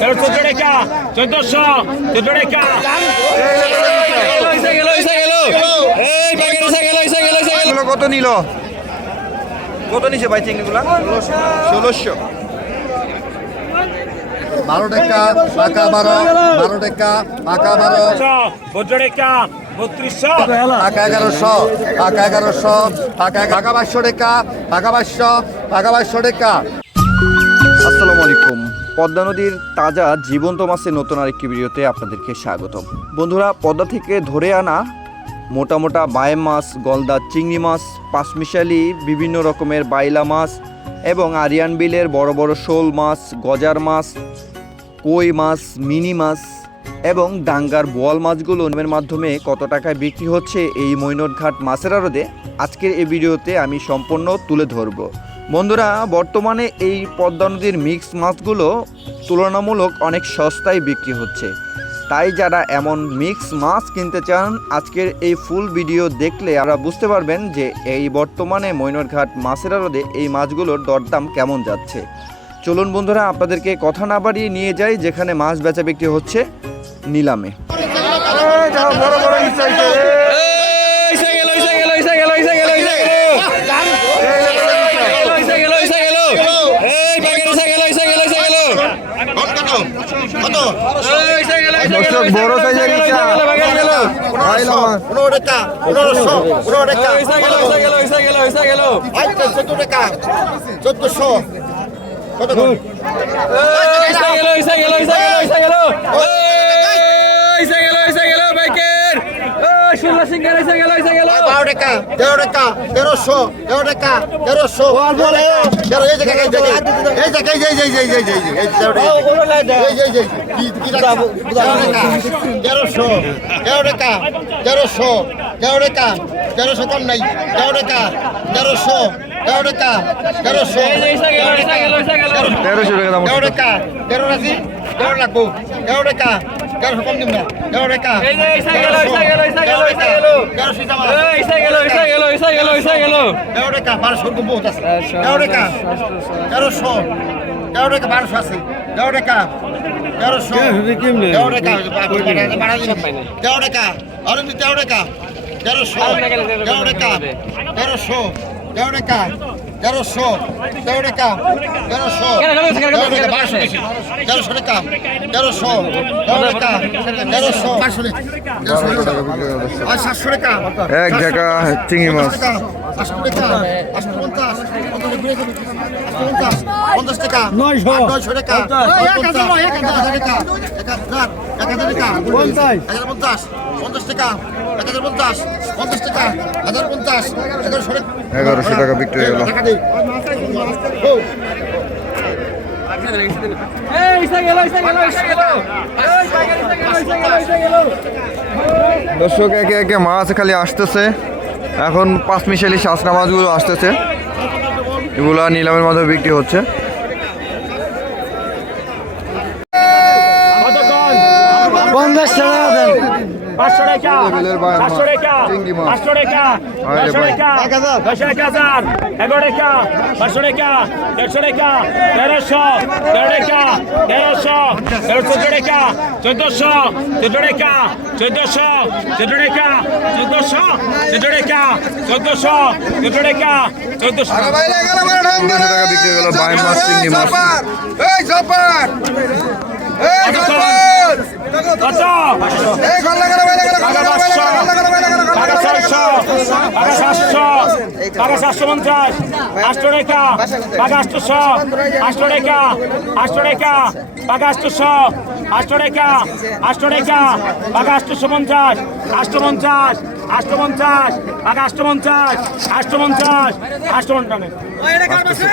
তেরোশো টাকা চোদ্দশো চোদ্দ টাকা। কত নিল? কত নিছে ভাই চিংড়িগুলো? ষোলোশো। বারো টাকা পাকা বারো বারো টাকা পাকা বারো। টাকা বত্রিশশো পাকা এগারোশো পাকা এগারোশো পাঁচশো টাকা পাকা পাঁচশো পাঁচশো টাকা। আসসালামু আলাইকুম। পদ্মা নদীর তাজা জীবন্ত মাছের নতুন আরেকটি ভিডিওতে আপনাদেরকে স্বাগতম। বন্ধুরা, পদ্মা থেকে ধরে আনা মোটা মোটা বায়ে মাছ, গলদা চিংড়ি মাছ পাঁচমিশালি বিভিন্ন রকমের বাইলা মাছ এবং আরিয়ান বিলের বড় বড় শোল মাছ, গজার মাছ, কই মাছ, মিনি মাছ এবং ডাঙ্গার বোয়াল মাছগুলো নিমের মাধ্যমে কত টাকায় বিক্রি হচ্ছে এই মৈনটঘাট মাছের আড়তে, আজকের এই ভিডিওতে আমি সম্পূর্ণ তুলে ধরব। বন্ধুরা, বর্তমানে এই পদ্মা নদীর মিক্স মাছগুলো তুলনামূলক অনেক সস্তায় বিক্রি হচ্ছে। তাই যারা এমন মিক্স মাছ কিনতে চান, আজকের এই ফুল ভিডিও দেখলে আপনারা বুঝতে পারবেন যে এই বর্তমানে মৈনটঘাট মাছের আড়তে এই মাছগুলোর দরদাম কেমন যাচ্ছে। চলুন বন্ধুরা, আপনাদেরকে কথা না বাড়িয়ে নিয়ে যাই, যেখানে মাছ বেচা বিক্রি হচ্ছে নিলামে। বড় সাইজের ইচ্ছা পনেরো টাকা পনেরোশো পনেরো টাকা চোদ্দ টাকা চোদ্দশো কত বারো টাকা তেরো টাকা তেরোশো তেরো টাকা তেরোশো তেরো এই জায়গায় এই জায়গায় এই জায়গায় এই যে এই যে এই যে এই যে এই তেরো টাকা এই যে এই যে কি কি টাকা তেরো টাকা তেরোশো তেরো টাকা তেরোশো তেরো টাকা তেরোশো কম নাই তেরো টাকা তেরোশো তেরো টাকা তেরোশো তেরোশো তেরো টাকা তেরো রাশি তেরো লাগবো তেরো টাকা তেরোশো কম দিব না তেরো টাকা তেরো টাকা তেরোশো তেরো টাকা বারোশো আছে তেরো টাকা তেরোশো তেরো টাকা বাড়া দিন তেরো টাকা অরুণ তেরো টাকা তেরোশো তেরো টাকা তেরোশো তেরো টাকা তেরোশো তেরো টাকা তেরোশো তেরো টাকা বারোশো বেশি তেরোশো টাকা তেরোশো তেরো টাকা তেরোশো বারোশো আর সাতশো টাকা এক জায়গা চিংড়ি মাছ আটশো টাকা আটশো পঞ্চাশ পঞ্চাশ পঞ্চাশ টাকা নয়শো নয়শো টাকা এক হাজার এক হাজার টাকা এক হাজার এক হাজার টাকা পঞ্চাশ হাজার পঞ্চাশ পঞ্চাশ টাকা এক হাজার পঞ্চাশ পঞ্চাশ টাকা হাজার পঞ্চাশ এগারোশো টাকা এগারোশো টাকা বিক্রি হয়ে গেল টাকা দিই ও দর্শক একে একে মাছ খালি আসতেছে। এখন পাঁচ মিশালি শাসনা মাছগুলো আসতেছে। এগুলা নিলামের মাধ্যমে বিক্রি হচ্ছে। পঞ্চাশ টাকা। পাঁচশো টাকা দশশো। টাকা দশ এক হাজার। এগারো টাকা পাঁচশো টাকা দেড়শো টাকা তেরোশো তেরো টাকা তেরোশো তেরো চোদ্দ টাকা চোদ্দশো চোদ্দ টাকা চোদ্দশো চোদ্দ টাকা চোদ্দশো চোদ্দ টাকা চোদ্দশো। চোদ্দ টাকা চোদ্দশো চোদ্দশো টাকা বিক্রি গেল টাকা সাতশো পঞ্চাশ আটশো টাকা টাকা আটশোশো আটশো টাকা আটশো টাকা টাকা আটশোশো আটশো টাকা আটশো টাকা টাকা আটশোশো পঞ্চাশ আটশো পঞ্চাশ আটশো পঞ্চাশ টাকা আটশো পঞ্চাশ আটশো পঞ্চাশ আটশো পঞ্চাশ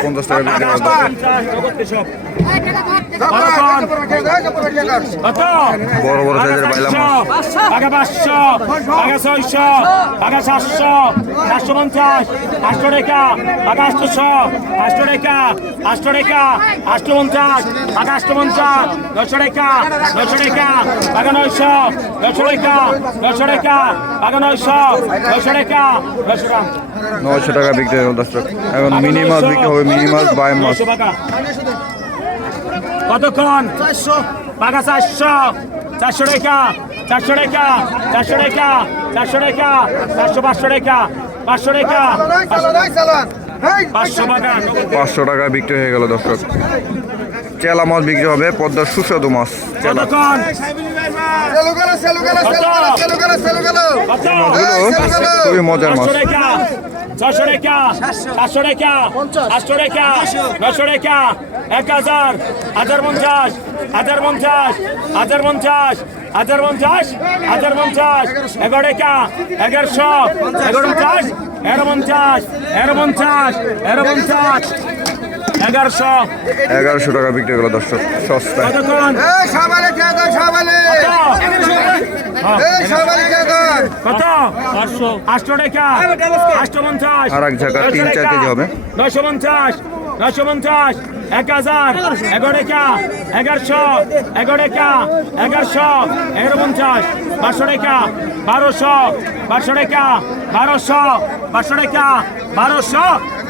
পঞ্চাশ টাকা হয়ে? কত বড় বড় সাইজের বাইলা মাছ টাকা পাঁচশো টাকা ছয়শো টাকা সাতশো সাতশো পঞ্চাশ আটশো টাকা টাকা আটশোশো আটশো টাকা আটশো টাকা আটশো পঞ্চাশ টাকা আটশো পঞ্চাশ নশো টাকা নশো টাকা টাকা নয়শো নশো টাকা নশো টাকা টাকা নয়শো নশো টাকা নশো টাকা। নয়শো টাকা বিক্রি হয়ে গেল দর্শক। এখন মিনি মাছ বিক্রি হবে মিনি মাছ বাই মাছ কতক্ষণ? চারশো। পাকা চারশো চারশো টাকা চারশো টাকা চারশো টাকা চারশো টাকা চারশো পাঁচশো টাকা পাঁচশো টাকা পাঁচশো টাকা। বিক্রি হয়ে গেল দর্শক। চেলা মাছ বিক্রি হবে পদ্মার সুস্বাদু মাছ। চেলা কতক্ষণ কত মাছগুলো খুবই মজার মাছ। ছশো টাকা পাঁচশো টাকা আটশো টাকা নশো টাকা এক হাজার হাজার পঞ্চাশ হাজার পঞ্চাশ হাজার পঞ্চাশ হাজার পঞ্চাশ হাজার পঞ্চাশ এগারো টাকা এগারোশো এগারো পঞ্চাশ এগারো পঞ্চাশ এগারো পঞ্চাশ এগারো পঞ্চাশ এগারোশো। এগারোশো টাকা বিক্রি গেল দর্শক সস্তায়। কতক্ষণ? কত? আটশো টাকা। আটশো পঞ্চাশ। আর এক ঝাঁকা তিন চার কেজি হবে। নশো পঞ্চাশ। নশো পঞ্চাশ। এক হাজার। এগারো টাকা। এগারোশো। এগারো টাকা। এগারোশো। এগারো পঞ্চাশ। বারোশো টাকা। বারোশো। বারোশো টাকা। বারোশো। বারোশো টাকা। বারোশো।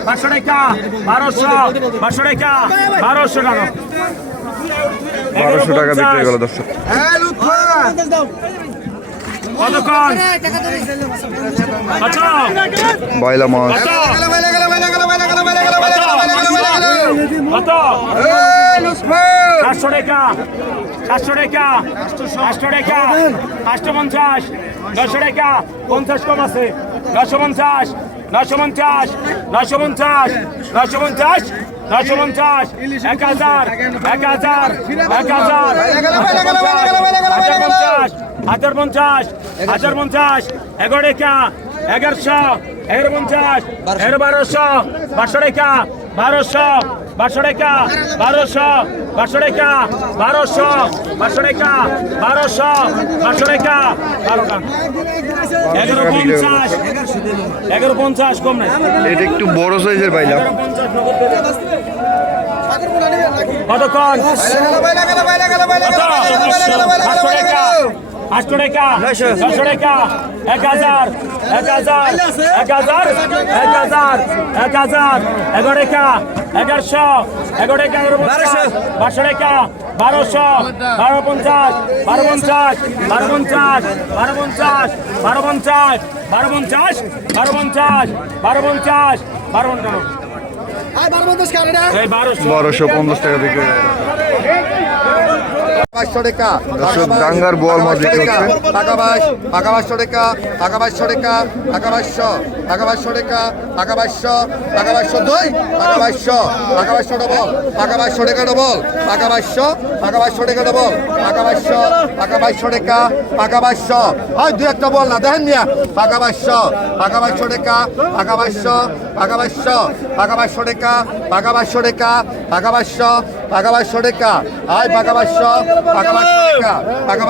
বারোশো টাকা বারোশো বারোশো টাকা বারোশো টাকা বারোশো টাকা বিক্রি হয়ে গেল দর্শক কতক্ষণ কত বাইলা মাছ সাতশো টাকা সাতশো টাকা আটশো টাকা আটশো পঞ্চাশ নশো টাকা পঞ্চাশ কম আছে নশো পঞ্চাশ নশো পঞ্চাশ নশো পঞ্চাশ নশো পঞ্চাশ নশো পঞ্চাশ এক হাজার এক হাজার এক হাজার হাজার পঞ্চাশ হাজার পঞ্চাশ হাজার পঞ্চাশ এগারো টাকা এগারোশো এগারো পঞ্চাশ এগারো বারোশো বারোশো টাকা বারোশো বারোশো টাকা বারোশো বারোশো টাকা বারোশো বারোশো টাকা বারোশো বারোশো টাকা বারোটা। এগারো পঞ্চাশ এগারো পঞ্চাশ কম নাই। এটা একটু বড় সাইজের দাও। কতক্ষণ? আটশো টাকা আটশো টাকা ছশো টাকা এক হাজার এক হাজার এক হাজার এক হাজার এক হাজার এগারো টাকা এগারোশো এগারো টাকা এগারো পঞ্চাশ বারোশো টাকা বারোশো বারো পঞ্চাশ বারো পঞ্চাশ বারো পঞ্চাশ বারো পঞ্চাশ বারো পঞ্চাশ বারো পঞ্চাশ বারো পঞ্চাশ বারো পঞ্চাশ বারো পঞ্চাশ বারোশো পঞ্চাশ টাকা গেল পাঁচশো টাকা দর্শক ডাঙ্গার বোয়াল মাছ বিক্রি হচ্ছে টাকা বাইশ টাকা বাইশশো টাকা টাকা বাইশশো টাকা টাকা বাইশশো টাকা বাইশশো টাকা টাকা বাইশশো টাকা বাইশশো দুই টাকা বাইশশো টাকা বাইশশো ডবল টাকা বাইশশো টাকা ডবল টাকা বাইশশো টাকা বাইশশো টাকা ডবল টাকা বাইশশো টাকা বাইশশো টাকা টাকা বাইশশো হয় দুই একটা বল না দেখেন মিয়া টাকা বাইশশো টাকা বাইশশো টাকা টাকা বাইশশো টাকা বাইশশো টাকা বাইশশো টাকা টাকা বাইশশো টাকা টাকা বাইশশো টাকা বাইশশো টাকা আয় টাকা বাইশশো টাকা টাকা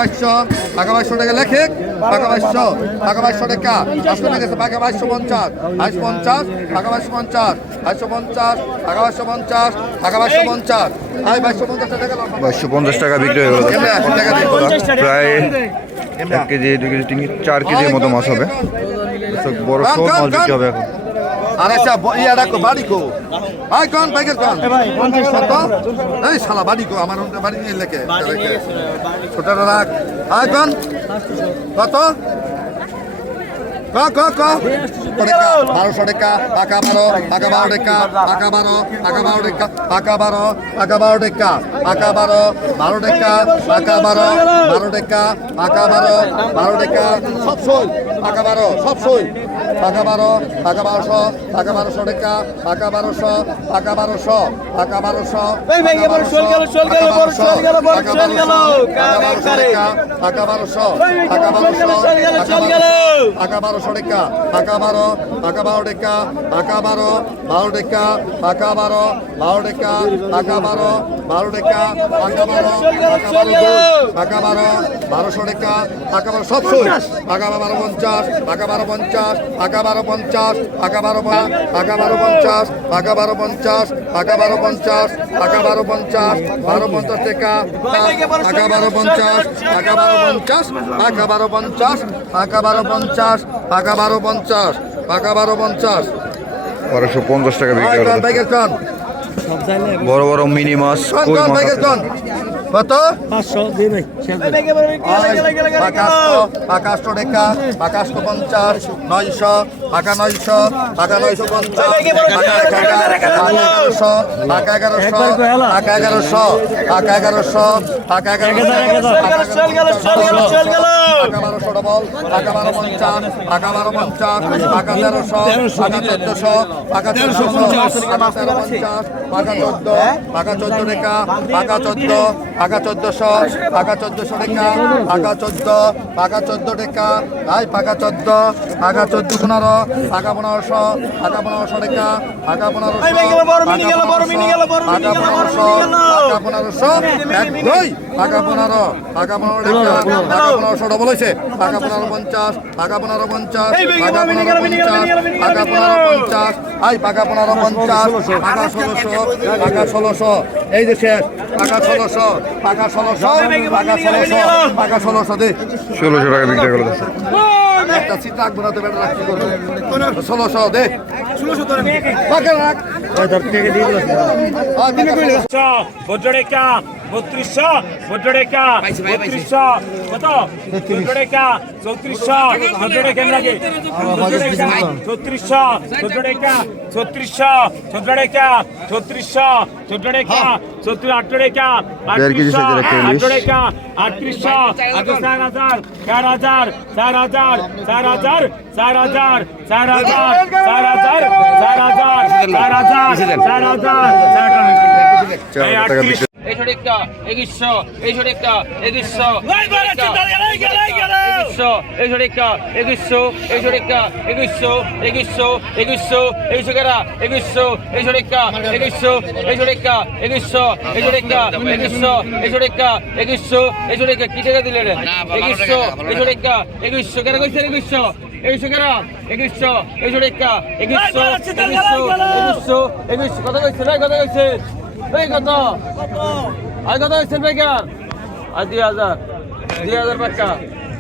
পঞ্চাশ পঞ্চাশ পঞ্চাশ পঞ্চাশ পঞ্চাশ পঞ্চাশ বাইশশো পঞ্চাশ টাকা প্রায় এক কেজি, দুই কেজি, তিন চার কেজির মতো মাছ হবে। বড় শোল মাছ বিক্রি হবে এখন। আর ইয়া রাখো বাড়ি কো আয় কোন? বাইকের কোন কত এই শালা বাড়ি কো আমার ওটা বাড়ি নিয়ে লেখে ছোটটা রাখ। আয় কোন? কত? বারোশো টাকা টাকা বারো টাকা বারো টাকা টাকা বারো টাকা বারো টাকা টাকা বারো টাকা বারো টাকা টাকা বারো বারো টাকা টাকা বারো বারো টাকা টাকা বারো বারো টাকা সব সই টাকা বারো সব সই। টাকা বারো টাকা বারোশো টাকা বারোশো টাকা টাকা বারোশো টাকা বারোশো টাকা বারোশো টাকা বারোশো টাকা বারোশো টাকা বারোশো টাকা টাকা বারো টাকা বারো টাকা টাকা বারো বারো টাকা টাকা বারো বারো টাকা টাকা বারো বারো টাকা টাকা বারো টাকা বারো টাকা বারো বারোশো টাকা টাকা বারো সব টাকা বারো পঞ্চাশ টাকা বারো পঞ্চাশ টাকা বারো পঞ্চাশ টাকা বারো পা- টাকা বারো পঞ্চাশ টাকা বারো পঞ্চাশ টাকা বারো পঞ্চাশ টাকা বারো পঞ্চাশ বারো পঞ্চাশ টাকা টাকা বারো পঞ্চাশ টাকা বারো পঞ্চাশ টাকা বারো পঞ্চাশ টাকা বারো পঞ্চাশ টাকা বারো পঞ্চাশ টাকা বারো পঞ্চাশ বারোশো পঞ্চাশ টাকা বিক্রি বড় বড় মিনি মাছ কত? পাঁচশো টাকা পঞ্চাশ নয়শো টাকা নয়শো টাকা নয়শো পঞ্চাশ টাকা এগারোশো টাকা এগারোশো টাকা এগারোশো টাকা এগারোশো টাকা চোদ্দ টাকা চোদ্দ রেখা টাকা চোদ্দ চোদ্দ টাকা চোদ্দ পনেরো পাকা পনেরোশো পাকা পনেরোশো রেখা পাকা পনেরোশো পাকা পনেরোশো পাকা পনেরোশো এক দুই পাকা পনেরো পাকা পনেরো রেখা পাকা পনেরোশো ডবল হয়েছে পাকা পনেরো পঞ্চাশ পাকা পনেরো পঞ্চাশ পাকা পনেরো পঞ্চাশ পাকা পনেরো পঞ্চাশ আই পাকা পনেরো পঞ্চাশ পাকা ষোলোশো। পাকা ষোলোশো এই যে শেষ পাকা ষোলোশো পাকা ষোলোশো পাকা ষোলোশো পাকা ষোলোশো দে। ষোলোশো টাকা বিক্রি করে একটা সিট রাখব না তো বেটা রাখছি করব। ষোলোশো দে। পাকা রাখ। আর দিনে কইলে বত্রিশশো বজ্ররেখা বত্রিশশো কত বজ্ররেখা চৌত্রিশশো বজ্ররেখা লাগে চৌত্রিশশো বজ্ররেখা ছত্রিশশো চৌদ্ররেখা ছত্রিশশো চৌদ্ররেখা চৌত্রিশ আটরেখা ইলিশ। আটরেখা আটত্রিশশো আটত্রিশ চার হাজার চার হাজার চার হাজার চার হাজার চার হাজার চার হাজার চার হাজার চার হাজার চার হাজার চার হাজার চার হাজার এসরিক্তা এগিস্য এসরিক্তা এগিস্য এসরিক্তা এগিস্য এসরিক্তা এগিস্য এগিস্য এগিস্য এসুকেরা এগিস্য এসরিক্তা এগিস্য এসরিক্তা এগিস্য এসরিক্তা এগিস্য এসরিক্তা এগিস্য এসরিক্তা কি জায়গা দিলেন এগিস্য এসরিক্তা এগিস্য কেন কইছেন এগিস্য একুশশো গ্রাম একুশশো একুশশো একুশশো একুশশো একুশশো একুশশো কথা কইছে না কথা কইছে এই কত আর কত হচ্ছে বেকার আর দুই হাজার দুই হাজার পাক্কা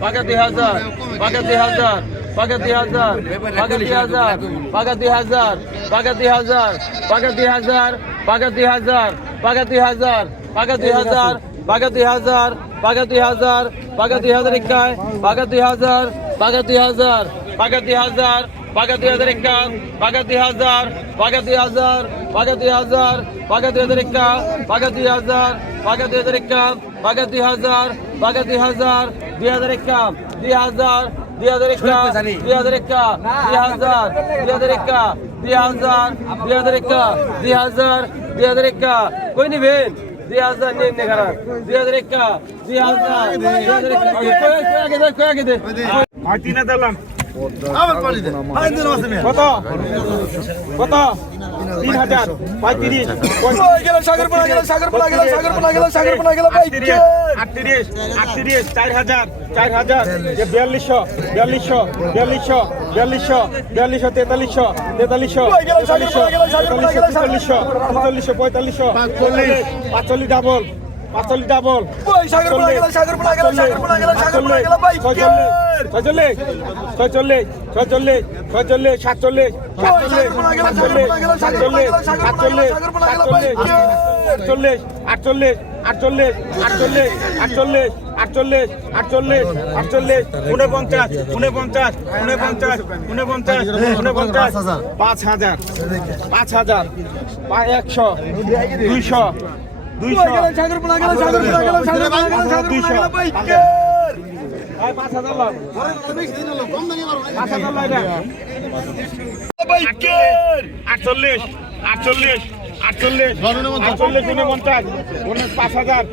পাকা দুই হাজার পাকা দুই হাজার পাকা দুই হাজার পাকা দুই হাজার পাকা দুই হাজার পাকা দুই হাজার পাকা দুই হাজার পাকা দুই হাজার পাকা দুই হাজার পাকা দুই হাজার পাকা দুই হাজার পাকা দুই হাজার পাকা দুই হাজার একাই পাকা দুই হাজার পাকা দুই হাজার পাকা দুই হাজার পাকা দুই হাজার একান পাকা দুই হাজার পাকা দুই হাজার পাকা দুই হাজার পাকা দুই হাজার একা পাকা দুই হাজার পাকা দুই হাজার একান পাকা দুই হাজার পাকা দুই হাজার দুই হাজার একান দুই হাজার দুই হাজার একা দুই হাজার একা দুই হাজার দুই হাজার একা দুই হাজার দুই হাজার একা দুই হাজার দুই হাজার একা কই নিবেন দুই হাজার নিন নে খারাপ দুই হাজার একা দুই হাজার দুই হাজার একা কই দে কই দে হাজার কত? তিন হাজার। পঁয়ত্রিশ। সাগরপোনা গেল সাগরপোনা গেল সাগরপোনা গেল সাগরপোনা গেল আটত্রিশ। আটত্রিশ। চার হাজার। পঁয়তাল্লিশশো পঁয়তাল্লিশশো পঁয়তাল্লিশ ডাবল পাঁচচল্লিশ ডাবল ছয়চল্লিশ ছয়চল্লিশ ছয়চল্লিশ ছয়চল্লিশ সাতচল্লিশ সাতচল্লিশ সাতচল্লিশ সাতচল্লিশ সাতচল্লিশ আটচল্লিশ আটচল্লিশ আটচল্লিশ আটচল্লিশ আটচল্লিশ আটচল্লিশ আটচল্লিশ উনপঞ্চাশ উনপঞ্চাশ উনপঞ্চাশ উনপঞ্চাশ উনপঞ্চাশ পাঁচ হাজার পাঁচ হাজার একশো দুইশো দুইশো। সাগরপোলা গেল সাগরপোলা গেল সাগরপোলা গেল সাগরপোলা গেল বাইকে ভাই 5000 লাভ। ধরে আমি সেদিন লাভ কম দামে মারো 5000 লাভ এটা বাইকে 48 48 48 48 গুণে 50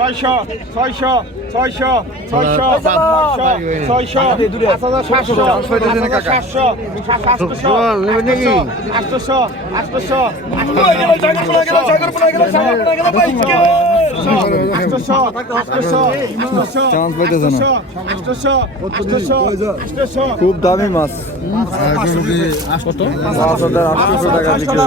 ছয়শো ছয়শো ছয়শো ছয়শো ছয়শো সাতশো সাতশো সাতশো আটশো আটশো খুব দামি মাছ পাঁচ হাজার আটশো টাকা বিক্রি